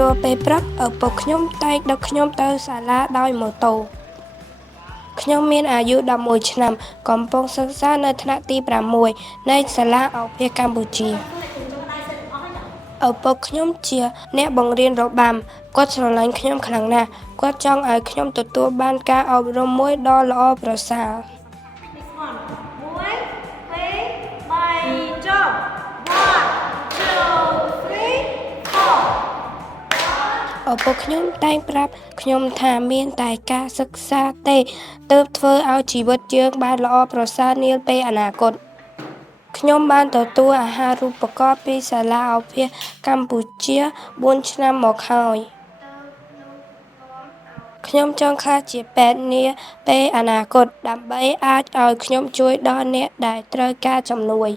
រាល់ពេលព្រឹកឪពុកខ្ញុំតែងដឹកខ្ញុំទៅសាលាដោយម៉ូតូខ្ញុំមានអាយុ11ឆ្នាំកំពុងសិក្សានៅថ្នាក់ទី6នៃសាលាឱភាសកម្ពុជាឪពុកខ្ញុំជាអ្នកបង្រៀនរបាំគាត់ស្រឡាញ់ខ្ញុំខ្លាំងណាស់គាត់ចង់ឲ្យខ្ញុំទទួលបានការអប់រំមួយដ៏ល្អប្រសើរឪពុកខ្ញុំតែងប្រាប់ខ្ញុំថាមានតែការសិក្សាទេទើបធ្វើឲ្យជីវិតយើងបានល្អប្រសើរនាពេលអនាគតខ្ញុំបានទទួលអាហារូបករណ៍ពីសាលាឱភាសកម្ពុជា4ឆ្នាំមកហើយខ្ញុំចង់ក្លាយជាពេទ្យនាពេលអនាគតដើម្បីអាចឲ្យខ្ញុំជួយដល់អ្នកដែលត្រូវការជំនួយ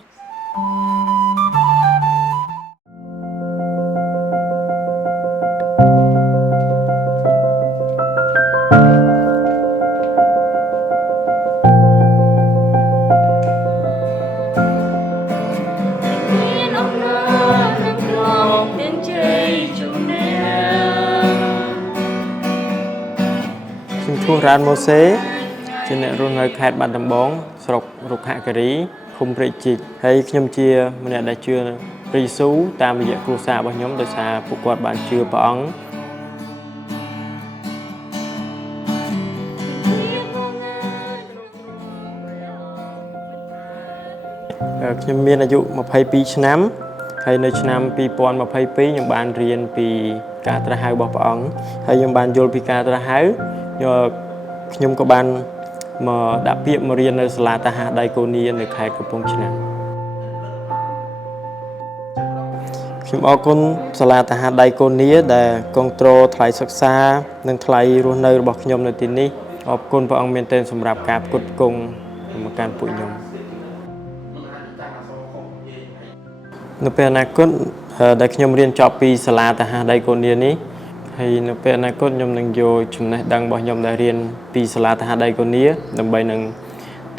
ឈ្មោះរ៉ានម៉ូសេជាអ្នករស់នៅខេត្តបាត់ដំបងស្រុករុក្ខគិរីឃុំព្រែកជីកហើយខ្ញុំជាម្នាក់ដែលជឿព្រះយេស៊ូវតាមរយៈគ្រួសាររបស់ខ្ញុំដោយសារពួកគាត់បានជឿព្រះអង្គខ្ញុំមានអាយុ22ឆ្នាំហើយនៅឆ្នាំ2022ខ្ញុំបានរៀនពីការត្រាស់ហៅរបស់ព្រះអង្គហើយខ្ញុំបានយល់ពីការត្រាស់ហៅខ្ញុំក៏បានមកដាក់ពាក្យមករៀននៅសាលាតាហាសដៃកូនីនៅខេត្តកំពង់ឆ្នាំងខ្ញុំអរគុណសាលាតាហាសដៃកូនីដែលគ្រប់គ្រងថ្លៃសិក្សានិងថ្លៃរស់នៅរបស់ខ្ញុំនៅទីនេះអរគុណព្រះអង្គមែនទែនសម្រាប់ការផ្គត់ផ្គង់មកកាន់ពួកខ្ញុំនៅពេលអនាគតដែលខ្ញុំរៀនចប់ពីសាលាតាហាសដៃកូនីនេះហើយនៅពេលអនាគតខ្ញុំនឹងយកចំណេះដឹងរបស់ខ្ញុំដែលរៀនពីសាលាតាហាសដៃកូនីដើម្បីនឹង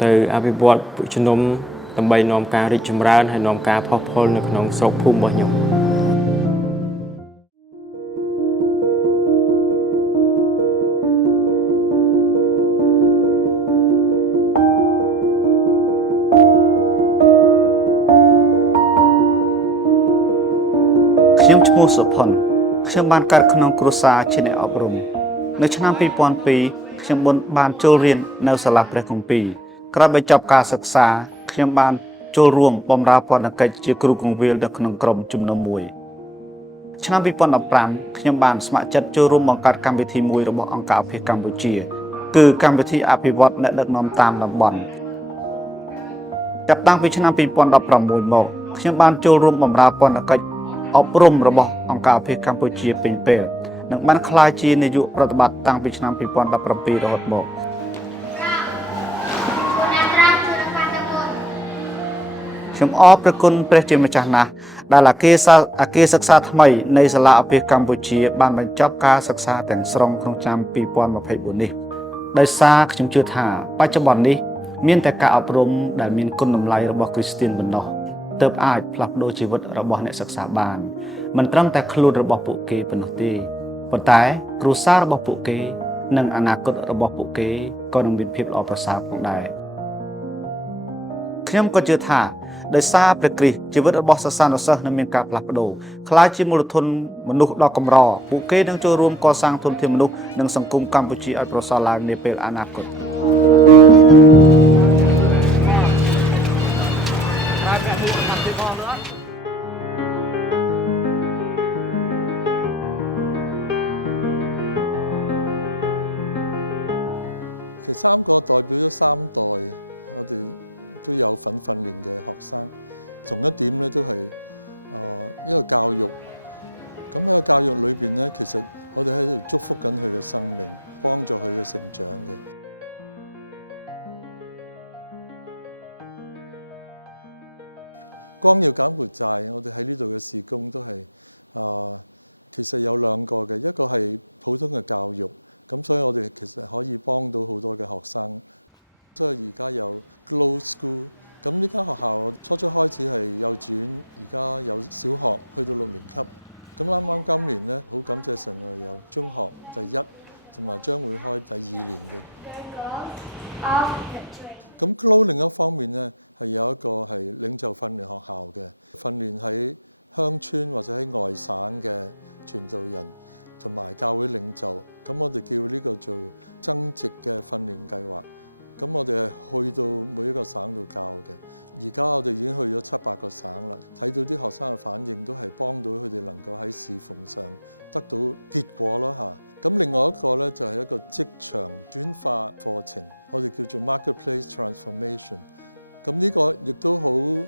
ទៅអភិវឌ្ឍពួកជំនុំដើម្បីនាំការរីកចម្រើនហើយនាំការផុសផុលនៅក្នុងស្រុកភូមិរបស់ខ្ញុំខ្ញុំឈ្មោះសុផុនខ្ញុំបានកើតក្នុងគ្រួសារជាអ្នកអប់រំនៅឆ្នាំ2002ខ្ញុំបានចូលរៀននៅសាលាព្រះគម្ពីរក្រោយបញ្ចប់ការសិក្សាខ្ញុំបានចូលរួមបម្រើពន្ធកិច្ចជាគ្រូគង្វាលនៅក្នុងក្រុមជំនុំមួយឆ្នាំ2015ខ្ញុំបានស្ម័គ្រចិត្តចូលរួមបង្កើតកម្មវិធីមួយរបស់អង្គការអភិកម្ពុជាគឺកម្មវិធីអភិវឌ្ឍអ្នកដឹកនាំតាមតំបន់ចាប់តាំងពីឆ្នាំ2016មកខ្ញុំបានចូលរួមបម្រើពន្ធកិច្ចអប់រំរបស់អង្គការអភិកម្ពុជាពេញពេលនិងបានក្លាយជានាយកប្រតិបត្តិតាំងពីឆ្នាំ2017រហូតមកខ្ញុំអរព្រគុណព្រះជាម្ចាស់ណាស់ដែលអគារសិក្សាថ្មីនៃសាលាអភិកម្ពុជាបានបញ្ចប់ការសិក្សាទាំងស្រុងក្នុងឆ្នាំ2024នេះដោយសារខ្ញុំជឿថាបច្ចុប្បន្ននេះមានតែការអប់រំដែលមានគុណតម្លៃរបស់គ្រីស្ទានប៉ុណ្ណោះទើបអាចផ្លាស់ប្ដូរជីវិតរបស់អ្នកសិក្សាបានមិនត្រឹមតែខ្លួនរបស់ពួកគេប៉ុណ្ណោះទេប៉ុន្តែគ្រួសាររបស់ពួកគេនិងអនាគតរបស់ពួកគេក៏នឹងមានភាពល្អប្រសើរផងដែរខ្ញុំក៏ជឿថាដោយសារព្រះគ្រីស្ទជីវិតរបស់សិស្សានុសិស្សនឹងមានការផ្លាស់ប្ដូរក្លាយជាមូលធនមនុស្សដ៏កម្រពួកគេនឹងចូលរួមកសាងធនធានមនុស្សនិងសង្គមកម្ពុជាឲ្យប្រសើរឡើងនាពេលអនាគត其實3個代表咗3代，我哋都有份訓練嘅學生。同一點咧都係一個教育。咁喺個教育裏邊咧，其實我哋喺度祝福緊佢嘅生命，幫助佢嘅成長嘅。光耀柬埔寨，我哋喺呢度嘅事工都係其實有2個嘅，一個係普通嘅教育。咁所以我哋其實可以幫到好多嘅學生，所以而家有 Glow School。咁呢間學校初初開始係幼稚園，而家有小學去到6年級，咁啱今年咧，好感謝神我有中學第一，同埋將會開第2年嘅。咁 Glow 另一方面咧，係有一個係領袖訓練學校嘅，訓練喺鄉村或者喺外省嘅傳道人同埋教會領袖。咁我哋叫呢個做增值嘅訓練計劃。咁我哋係去到每一個省度教嘅。而家我哋已經去咗7-8個省啦，睇到啲學生嘅反應都係幫到佢哋能夠喺侍奉上得到結果咯嚇。咁另外一個咧就係一個職場轉化課程，我哋叫做 Marketplace Transformation。咁呢個亦都好緊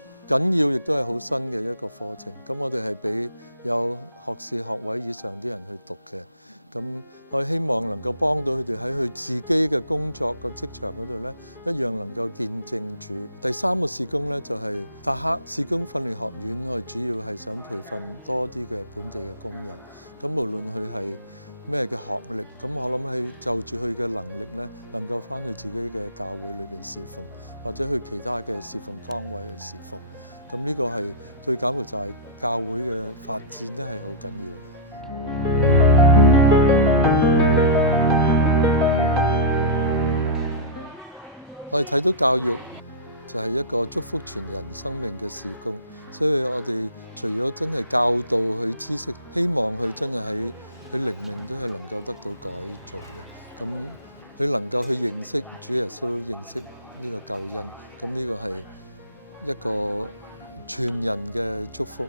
要，亦都係好新嘅一個課程。咁我哋係俾有學士學位以上啲人去讀嘅。咁我希望能夠幫到佢哋喺佢自己嘅工作個職場嗰度咧，一樣能夠見證主。第3個事工咧就係達克事工訓練學院，我哋主要係想培訓多啲嘅本地嘅工人。咁無論佢係咩嘅學歷，咁我諗係就住佢嘅能力咧，能夠返去自己嘅教會裏邊侍奉，或者去其他嘅侍奉崗位去侍奉。咁呢個係對柬埔寨教會嘅發展咧係好緊要嘅。我哋睇到教育就係一個祝福全人生命嘅事工，所以我哋除咗真係教導佢知識，希望佢真係喺佢靈命都係能夠得到改造嘅。咁佢能夠去認識主耶穌，認識呢個救恩，咁呢個係一個全人嘅祝福。